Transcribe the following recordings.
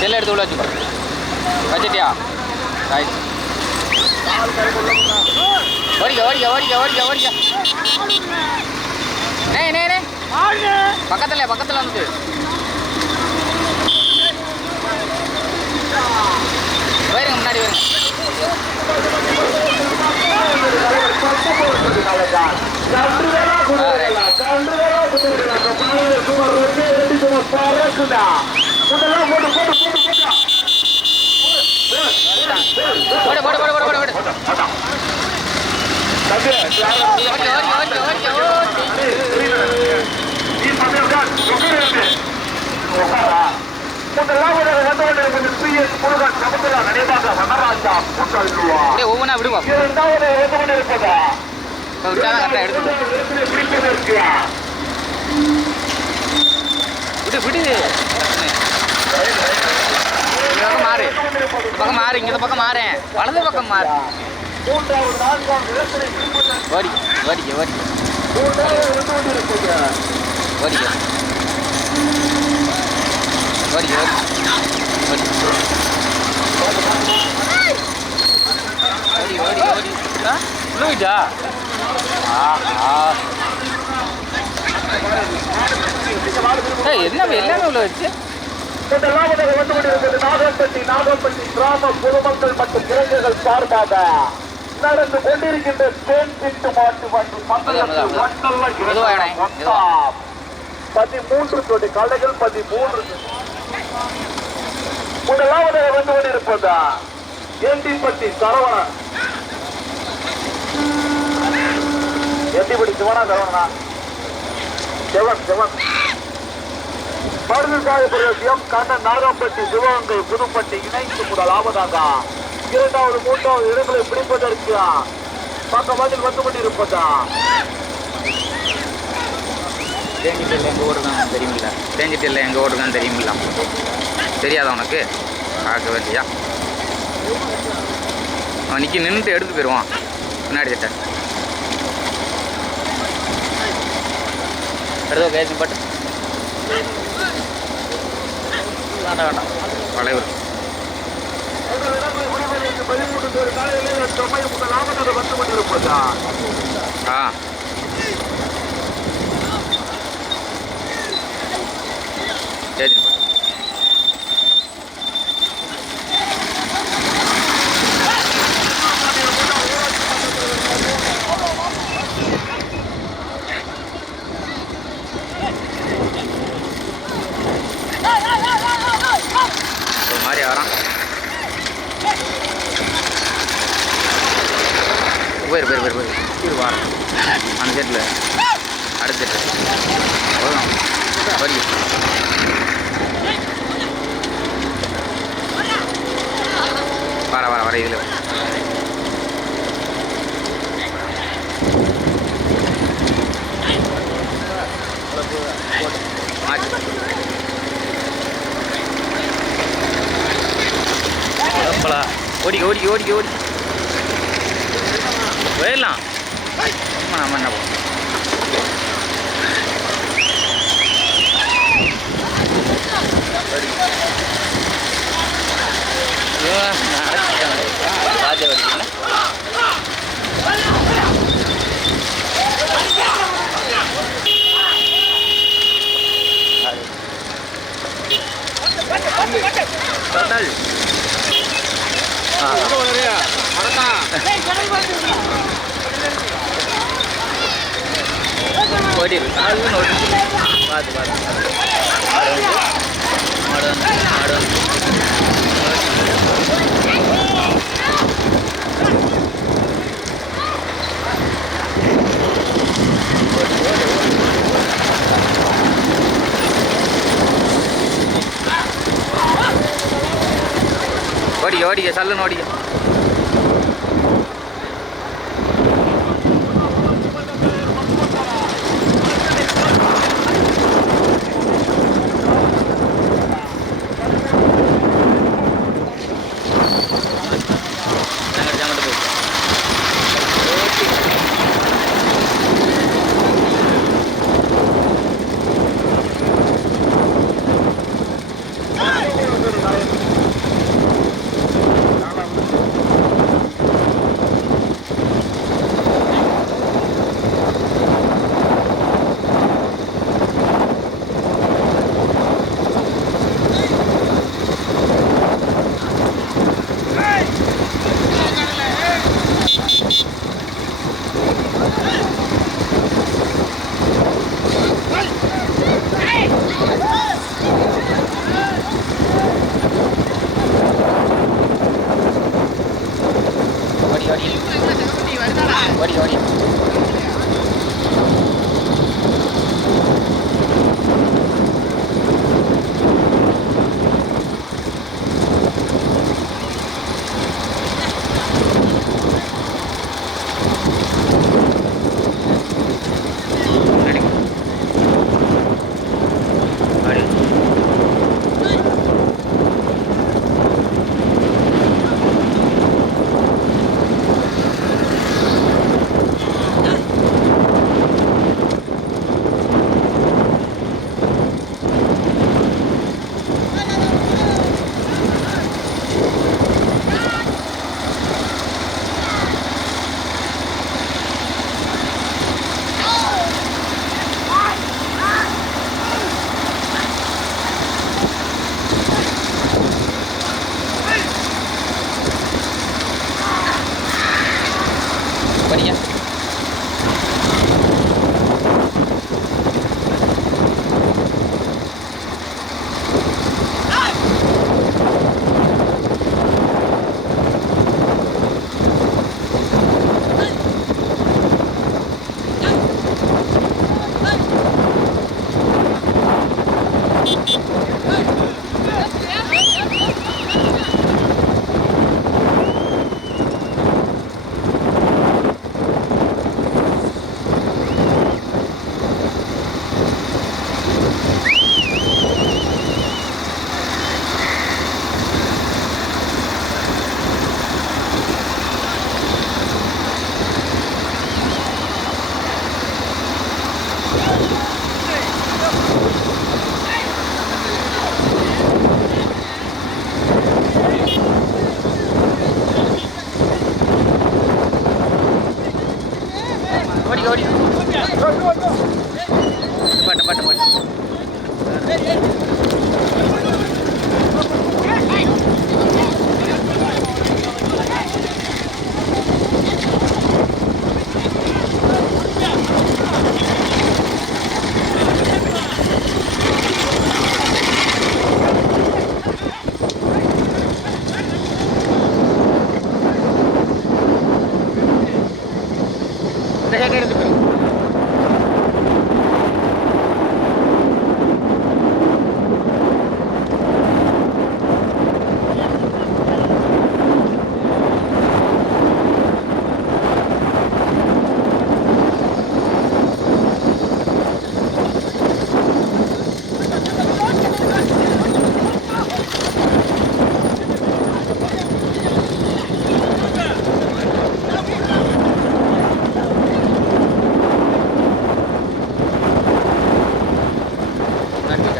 செல்ல எடுத்து உள்ள வச்சுக்கோ. வச்சிட்டியா? ரைட் ஓடிக்க ஓடிக்க ஓடிக்க ஓடிக்க ஓடிக்க. நே நே பக்கத்துல பக்கத்துல வந்து. போயிருங்க முன்னாடி வருங்க ஓடு ஓடு ஓடு ஓடு ஓடு ஓடு ஓடிக்க ஓடிக்க ஓடிக்க ஓடிக்க. ஓடி அப்படியே ஒவ்வொன்றா விடுவா இப்போ விட்டாதான் கரெக்டாக எடுத்து விடு விடு. பக்கம் மாறு. இந்த பக்கம் மாறு இங்க பக்கம் மாறேன். வலது பக்கம் மாறு. ஓடி ஓடிக்க ஓடிக்க ஓடிக்க ஓடி ஓடி ஓடி ஓடி என்ன எல்லாமே உள்ள வச்சு? முதலாவதாக வந்து கொண்டிருப்பது நாகப்பட்டி நாகப்பட்டி கிராம பொதுமக்கள் மற்றும் இளைஞர்கள் சார்பாக நடந்து கொண்டிருக்கின்ற தேன் திட்டு மாட்டு வண்டி. பதிமூன்று கோடி கலைகள் பதிமூன்று. முதலாவது வந்து கொண்டிருப்பதா? எண்டிப்பட்டி சரவணன். எண்டிப்பட்டி சிவனா சரவணனா? Seven seven. மருதுசாய பிரதேசம் கண்ணன் நாகப்பட்டி சிவகங்கை புதுப்பட்டி இணைந்து முதலாவதாக இரண்டாவது மூன்றாவது இடங்களை பிடிப்பதற்கு பக்கவாதில் வந்து கொண்டிருப்பதா? தேஞ்சிட்டில் எங்கே ஓடுதான் தெரியுமில்ல. தேஞ்சிட்டில் எங்கே ஓடுதான் தெரியுமில்ல. தெரியாதா உனக்கு? பார்க்க வேண்டியா அவன் நிற்கி நின்றுட்டு எடுத்து போயிடுவான் பின்னாடி கிட்ட எடுத்தோ கேசி பட்டு. வேண்டாம் வேண்டாம். வளைவு பதிமூன்று பேர் ஆ. சரி ஒரு மாதிரி வரான் போயிரு போயிரு போயிரு போயிரு வாரம் அந்த செட்டில் அடுத்த செட்டில் அவ்வளோதான் வரி வர வர இதில் ஓடி ஓடி ஓடி ஓடி. போயிடலாம். ஆமா, நம்ம என்ன பண்ணுவோம் ஐயோ, நான் அடைச்சிட்டேன். ராஜா வடிக்கல. கடல். ஆ. ஓடிடு காலுன்னு ஓடி பார்த்து பார்த்து மாடு வந்து மாடு வந்து மாடு வந்து ஓடிக்க ஓடிக்க சல்லுன்னு ஓடிக்க பாட்டு பாட்டு பாட்டு இந்த ஹேட் எடுத்துக்கிறோம் prácticamente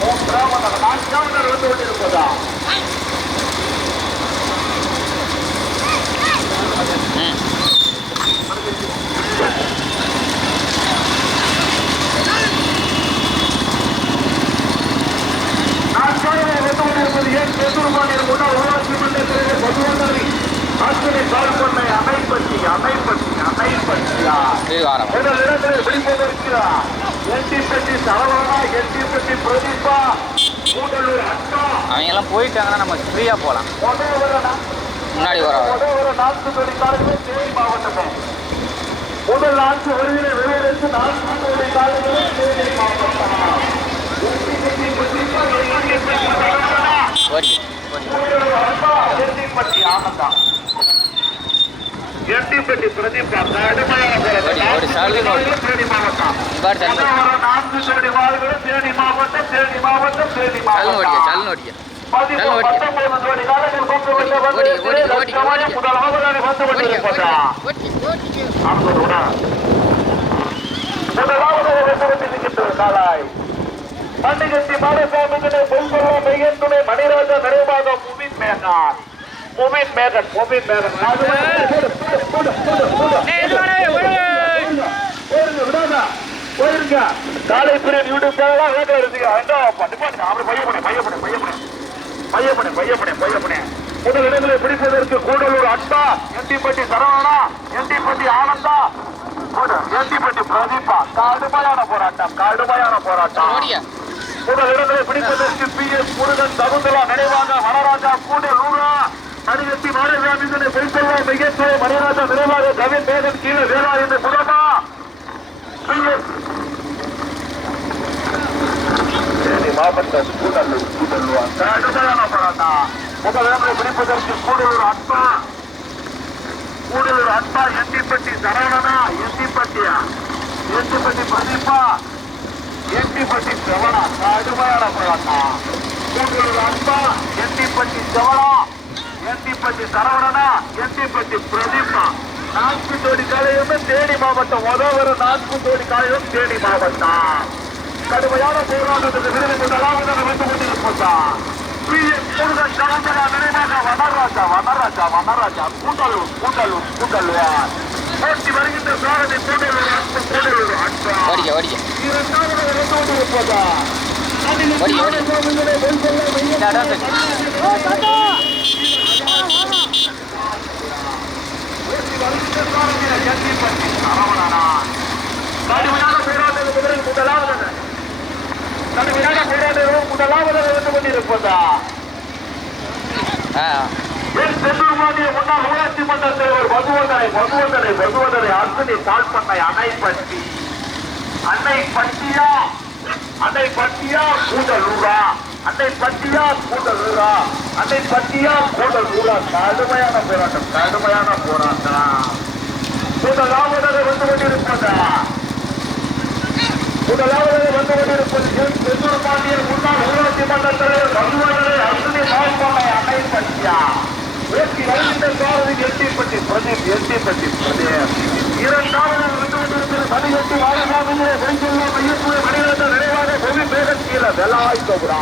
மூன்றாவது நான்காவது வந்து கொண்டிருப்பதா வந்து கொண்டிருப்பது ஏன் பெருமானின் முன்னாள் ஊராட்சி மன்ற தலைவர் மதுவந்தரி ஆசிரியர் கால்பண்ணை அமைப்பட்டி அமைப்பட்டி அமைப்பட்டியா? இடத்தில் வெளிப்பதற்கிறார் என்டிபட்டி சரவணா என்டிபட்டி பிரதீபா கூடலூர் அக்கா. அவங்க எல்லாம் போயிட்டாங்கன்னா நம்ம ஒரு நா- முன்னாடி வர ஒரு நான்கு தொழிற்சாலைகள் தேனி மாவட்டமே. முதல் நான்கு வருகிற வெளியிலிருந்து நான்கு தொழிற்சாலைகள் தேனி மாவட்டம் என்டிபட்டி பிரதீபா என்டிபட்டி சரவணா ஓடி ஓடி கூடலூர் அக்கா என்டிபட்டி ஆனந்தா என்டிபட்டி பிரதீபா முதலாவது காலாய். காலாய் பண்டிகத்தி மாடசாமிகளே பொய்சொல்லா மெய்யன் துணை மணிராஜா நிறைவாக முபின் மேகன் முபின் மேகன். முபின் மேகன். காலை பிரிவு யூடியூப் சேனலா வீட்டுல அப்படி பையப்பனே பையப்பனே பையப்பனே பையப்பனே பையப்பனே பையப்பனே முதல் இடங்களை பிடிப்பதற்கு கூடலூர் அட்டா எண்டிப்பட்டி சரவணா எண்டிப்பட்டி ஆனந்தா. எண்டிப்பட்டி பிரதீபா. கடுமையான போராட்டம் கடுமையான போராட்டம். முதல் இடங்களை பிடிப்பதற்கு பி. எஸ். முருகன் தகுந்தலா நினைவாக வனராஜா கூடலூரா மணிகத்தி மாடசாமி பெருசல்லா மிகத்துறை மணிராஜா நினைவாக கவின் மேகன் கீழே வேளா என்று புறமா எஸ். மாவட்டம் கூடலூர் கூடலூர் கடுமையான போராட்டம். முதல் இடங்களை பிடிப்பதற்கு கூடலூர் அன்பா. கூடலூர் அன்பா எண்டிப்பட்டி சரவணனா எண்டிப்பட்டியா எண்டிப்பட்டி பிரதீபா எட்டிப்பட்டி செவனா கடுமையான போராட்டம் உங்களோட அன்பா எட்டிப்பட்டி செவனா எட்டிப்பட்டி சரவணனா எட்டிப்பட்டி பிரதீப்னா நான்கு தோடி காலையும் தேனி மாவட்டம் உதவர நான்கு தோடி காலையும் தேனி மாவட்டம். கடுமையான போராட்டத்துக்கு விருது முதலாவது வந்து கொண்டிருப்பதான் முருகன் சகந்தரா நினைவாக வனராஜா வனராஜா வனராஜா. கூட்டலூர் கூட்டலூர் கூட்டல்வார் போட்டி வருகின்ற சாரதி கூட்டலூர் அன்பு கூட்டலூர் அன்பா ஓடிக்க ஓடிக்க இரண்டாவது ஓடி, ஓடி. கடுமையான போராட்டம் முதலாவது கடுமையான போராட்டம் முதலாவது வந்து கொண்டிருப்பதா? என் செந்தூர்மாண்டிய முன்னாள் ஊராட்சி மன்ற தலைவர் பகவதனை பகவதனை பகவதனை அர்த்தனை தாழ்பண்ணை அணை பட்டி அன்னை பட்டியா அன்னை பட்டியா கூடலூரா. அன்னை பட்டியா கூடலூரா. அன்னை பட்டியா கூடலூரா. கடுமையான போராட்டம் கடுமையான போராட்டம். முதலாவதாக வந்து கொண்டிருப்பதா? முதலாவது வந்து கொண்டிருப்பது செந்தூர் பாண்டியன் முன்னாள் ஊராட்சி மன்ற தலைவர் பகவதனை அர்த்தனை தாழ்பண்ணை அன்னை பட்டியா ஓட்டி வருகின்ற சாரதி எட்டிப்பட்டி பிரதீப் எட்டிப்பட்டி பிரதீப் இரண்டாவது வந்து கொண்டிருக்கிற மணிகட்டி வாழகாமிலே வெஞ்சொல்ல மையத்துறை மணிகண்ட நினைவாக பொது பேக கீழே வெள்ளாய் தொகுடா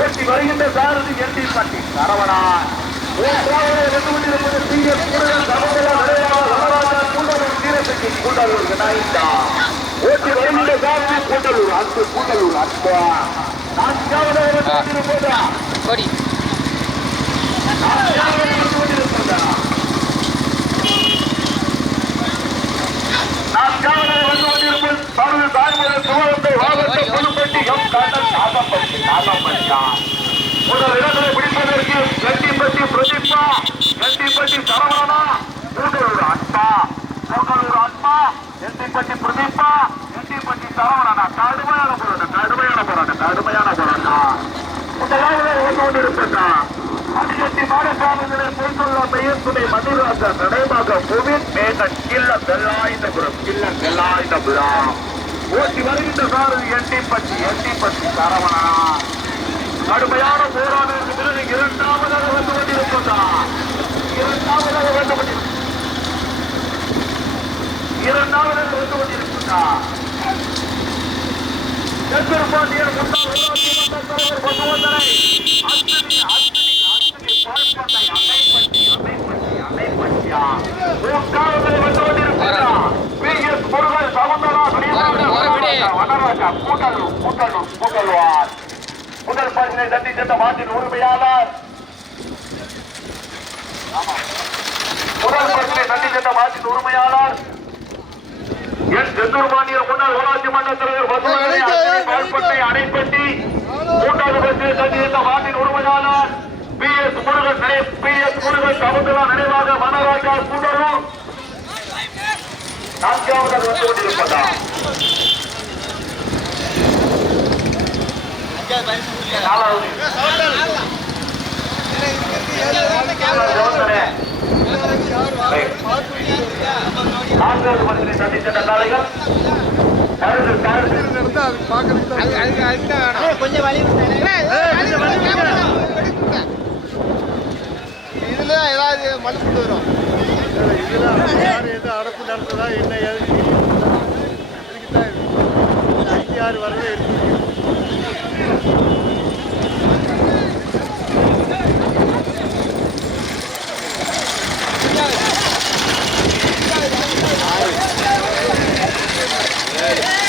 ஓட்டி வருகின்ற சாரதி எட்டிப்பட்டி சரவணா. மூன்றாவது வந்து கொண்டிருப்பது சி எஸ் முருகன் சமந்தலா நினைவாக வரராஜா கூண்டலூர் வீரசக்தி கூண்டலூர் விநாயகா. ஓட்டி வருகின்ற சாரதி கூண்டலூர் அன்பு கூண்டலூர் அன்பா. நான்காவது ஓடி முதல் இடங்களை பிடிப்பதற்கு கண்டிப்பட்டி பிரதீப்பா கண்டிப்பட்டி சரவணா கூடலூர் அன்பா கூடலூர் அன்பா கண்டிப்பட்டி பிரதீப்பா கண்டிப்பட்டி சரவணனா கடுமையான போராட்டம் கடுமையான போராட்டம் கடுமையான போராட்டம் முதலாவது வந்து கொண்டிருப்பதா மாடசாமிகளை நடைமாக புவின் கில்ல வெள்ளாயுதபுரம் கில்ல வெள்ளாயுதபுரம் ஓட்டி வருகின்ற சாரதி எட்டி எட்டிப்பட்டி சரவணா கடுமையான போராட்டத்திற்கு பிறகு இரண்டாவதாக வந்து கொண்டிருப்பதா இரண்டாவதாக வந்து கொண்டிருக்கிறார் இரண்டாவதாக வந்து கொண்டிருப்பதா செந்தூர்பாண்டியர் முன்னாள் பசுவந்தனை அத்தனை முதல் பரிசினை தட்டி சென்ற மாட்டின் உரிமையாளர். முதல் பரிசினை தட்டி சென்ற மாட்டின் உரிமையாளர் என் செந்தூர்பாண்டிய முன்னாள் ஊராட்சி மன்ற தலைவர் அணைப்பட்டி மூன்றாவது பரிசினை தட்டி சென்ற மாட்டின் உரிமையாளர் பி எஸ் முருகன் நினை பி எஸ் முருகன் சமுந்தரா நினைவாக வனராஜா கூடலூர் நான்காவது வந்து கொண்டிருப்பதா. நான்காவது பரிசினை தட்டி சென்ற காளைகள் பரிசு இருந்து தான் ஏதாவது மனு வரும். இதில் யார் எது அடப்பு நடத்துதா என்ன ஏது இதுக்கு ஆறு வரவே இருக்கு Yeah.